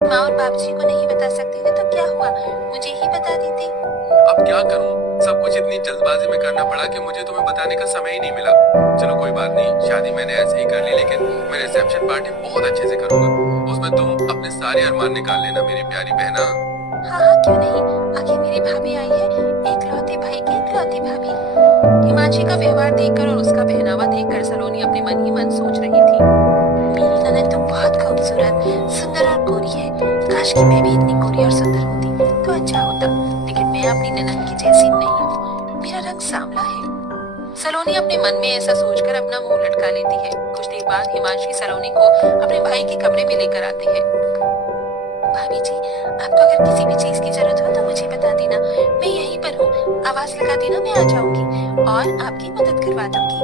माँ और बाबूजी को नहीं बता सकती थी तो क्या हुआ, मुझे ही बता देती। अब क्या करूं, सब कुछ इतनी जल्दबाजी में करना पड़ा कि मुझे तुम्हें बताने का समय ही नहीं मिला। चलो कोई बात नहीं, शादी मैंने ऐसे ही कर ली, लेकिन मैं रिसेप्शन पार्टी बहुत अच्छे से करूंगा। उसमें तुम अपने सारे अरमान निकाल लेना मेरी प्यारी बहना। हाँ हाँ, क्यों नहीं। आखिर मेरी भाभी आई है, इकलौते भाई की इकलौती भाभी। हिमांशी का व्यवहार देखकर और उसका पहनावा देखकर सलोनी अपने मन ही मन सोच रही थी, मेरी ननद तो बहुत खूबसूरत, सुंदर और गोरी है। काश कि मैं भी इतनी गोरी और सुंदर होती तो अच्छा होता, लेकिन मैं अपनी ननद की जैसी नहीं हूँ। मेरा रंग सांवला है। सलोनी अपने मन में ऐसा सोचकर अपना मुंह लटका लेती है। कुछ देर बाद हिमांशी सलोनी को अपने भाई के कमरे में लेकर आती है। भाभी जी, आपको अगर किसी भी चीज की जरूरत हो तो मुझे बता देना, मैं यहीं पर हूँ। आवाज लगा देना, मैं आ जाऊंगी और आपकी मदद करवा दूंगी।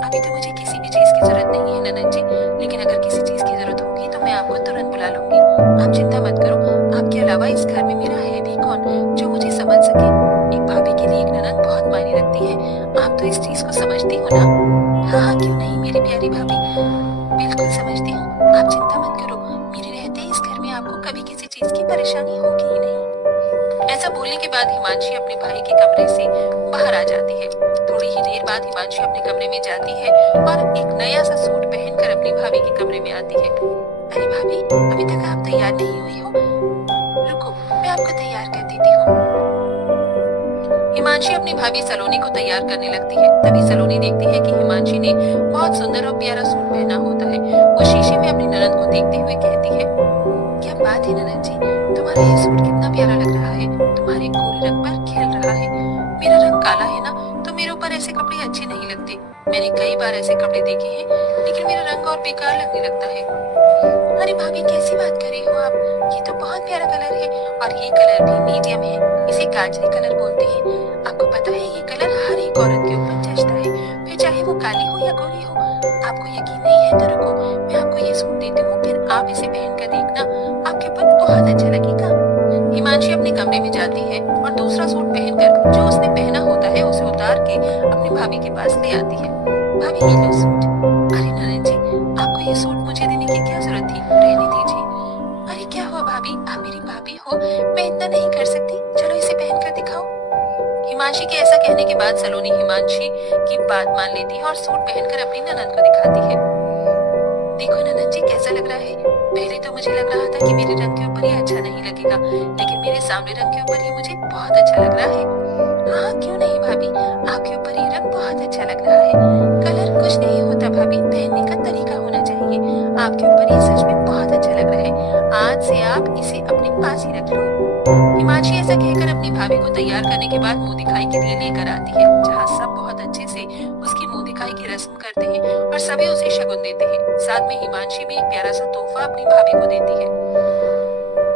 अभी तो मुझे किसी भी चीज की जरूरत नहीं है ननद जी, लेकिन अगर किसी चीज की जरूरत होगी तो मैं आपको तुरंत बुला लूंगी। आप चिंता मत करो, आपके अलावा इस घर में मेरा है भी कौन जो मुझे समझ सके। एक भाभी के लिए एक ननद बहुत मायने रखती है। आप तो इस चीज को समझती हो ना। हाँ हाँ, क्यों नहीं मेरी प्यारी भाभी, बिल्कुल समझती हूँ। आप चिंता मत करो, मेरे रहते इस घर में आपको कभी किसी चीज की परेशानी होगी ही नहीं। ऐसा बोलने के बाद हिमांशी अपने भाई के कमरे से बाहर आ जाती है। थोड़ी ही देर बाद हिमांशी अपने कमरे में जाती है और एक नया सा सूट पहनकर अपनी भाभी के कमरे में आती है। अरे भाभी, अभी तक आप तैयार नहीं हुई हो, रुको मैं आपको तैयार कर देती हूँ। हिमांशी अपनी भाभी सलोनी को तैयार करने लगती है। तभी सलोनी देखती है कि हिमांशी ने बहुत सुंदर और प्यारा सूट पहना होता है। वो शीशे में अपनी ननद को देखते हुए कहती है, क्या बात है ननद जी, तुम्हारा ये सूट कितना प्यारा लग रहा है, तुम्हारे गोरे रंग पर खेल रहा है। मेरा रंग काला है ना, तो मेरे ऊपर ऐसे कपड़े अच्छे नहीं लगते। मैंने कई बार ऐसे कपड़े देखे हैं, लेकिन मेरा रंग और बेकार लगने लगता है। अरे भाभी, कैसी बात कर रही हो आप, ये तो बहुत प्यारा कलर है और ये कलर भी मीडियम है, इसे गाजरी कलर बोलते हैं। आपको पता है ये कलर हर एक औरत के ऊपर जचता है, फिर चाहे वो काली हो या गोरी हो। आपको यकीन नहीं है तो रुको, मैं आपको ये सूट देती हूँ, फिर आप इसे पहन कर देखना, आपके ऊपर बहुत अच्छा लगेगा। हिमांशी अपने कमरे में जाती है और दूसरा सूट पहनकर जो उसने पहना होता है उसे उतार के अपनी भाभी के पास ले आती है। भाभी, ये लो सूट। अरे ननद जी, आपको ये सूट मुझे देने की क्या जरूरत थी, रहने दीजिए। अरे क्या हुआ भाभी, आप मेरी भाभी हो, मैं इतना नहीं कर सकती, चलो इसे पहनकर दिखाओ। हिमांशी के ऐसा कहने के बाद सलोनी हिमांशी की बात मान लेती है और सूट पहनकर अपनी ननद को दिखाती है। देखो ननद जी, कैसा लग रहा है। पहले तो मुझे लग रहा था कि मेरे रंग के ऊपर ये अच्छा नहीं लगेगा, लेकिन मेरे सामने रंग के ऊपर ये मुझे बहुत अच्छा लग रहा है। हाँ क्यों नहीं भाभी, आपके ऊपर ये रंग बहुत अच्छा लग रहा है। कलर कुछ नहीं होता भाभी, पहनने का तरीका होना चाहिए। आपके ऊपर ये सच में बहुत अच्छा लग रहा है, आज से आप इसे अपने पास ही रख लो। हिमांशी ऐसा कहकर अपनी भाभी को तैयार करने के बाद मुंह दिखाई के लिए लेकर आती है, जहाँ सब बहुत अच्छे से उसकी मुंह दिखाई की रस्म करते हैं और सभी उसे शगुन देते हैं। साथ में हिमांशी भी एक प्यारा सा तोहफा अपनी भाभी को देती है।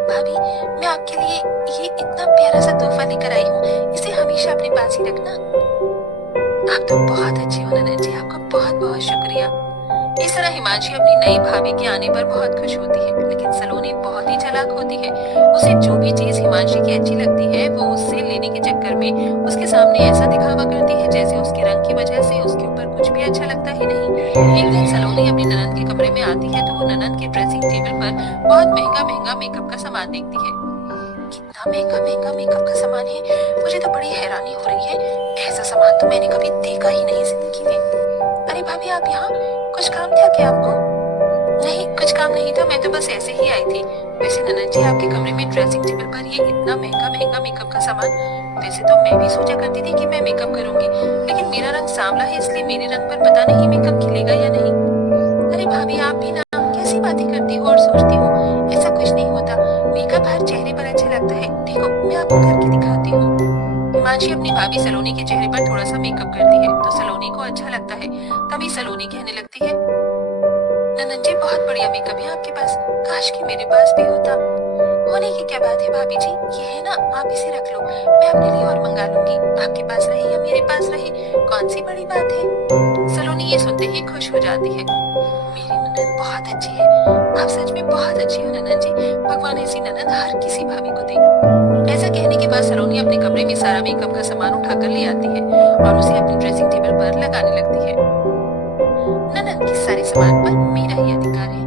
भाभी, मैं आपके लिए ये इतना प्यारा सा तोहफा लेकर आई हूँ, इसे हमेशा अपने पास ही रखना। आप तो बहुत अच्छे हो ननद जी, आपका बहुत बहुत शुक्रिया। इस तरह हिमांशी अपनी नई भाभी के आने पर बहुत खुश होती है, लेकिन सलोनी बहुत ही चालाक होती है। उसे जो भी चीज हिमांशी की अच्छी लगती है वो उससे लेने के चक्कर में उसके सामने ऐसा दिखावा करती है जैसे उसके रंग की वजह से उसके ऊपर कुछ भी अच्छा लगता ही नहीं। एक दिन सलोनी अपनी ननद के कमरे में आती है तो वो ननद के ड्रेसिंग टेबल पर बहुत महंगा महंगा मेकअप का सामान देखती है। कितना महंगा महंगा मेकअप का सामान है, मुझे तो बड़ी हैरानी हो रही है। ऐसा सामान तो मैंने कभी देखा ही नहीं जिंदगी में। अरे भाभी, आप यहाँ कुछ काम था क्या आपको? नहीं, कुछ काम नहीं था, मैं तो बस ऐसे ही आई थी। वैसे ननद जी, आपके कमरे में ड्रेसिंग टेबल पर ये इतना महंगा महंगा मेकअप का सामान, वैसे तो मैं भी सोचा करती थी कि मैं मेकअप करूंगी, लेकिन मेरा रंग सांवला है इसलिए मेरे रंग पर पता नहीं मेकअप खिलेगा या नहीं। अरे भाभी, आप भी ना कैसी बातें करती हो और सोचती हो, ऐसा कुछ नहीं होता। मेकअप हर चेहरे पर अच्छा लगता है, देखो मैं आपको करके दिखाती हूँ। हिमांशी अपनी भाभी सलोनी के चेहरे पर थोड़ा सा मेकअप करती है तो सलोनी को अच्छा लगता है। तभी सलोनी कहने लगती है, ननद जी बहुत बढ़िया मेकअप है आपके पास, काश कि मेरे पास भी होता। होने की क्या बात है भाभी जी, ये है ना, आप इसे रख लो, मैं अपने लिए और मंगा लूंगी। आपके पास रहे या मेरे पास रहे, कौन सी बड़ी बात है। सलोनी ये सुनते ही खुश हो जाती है। मेरी ननद बहुत अच्छी है, आप सच में बहुत अच्छी हो ननद जी, भगवान ऐसी ननद हर किसी भाभी को दे। ऐसा कहने के बाद सलोनी अपने कमरे में सारा मेकअप का सामान उठाकर ले आती है और उसे अपनी ड्रेसिंग टेबल पर लगाने लगती है। ननद के सारे सामान पर मेरा ही अधिकार है।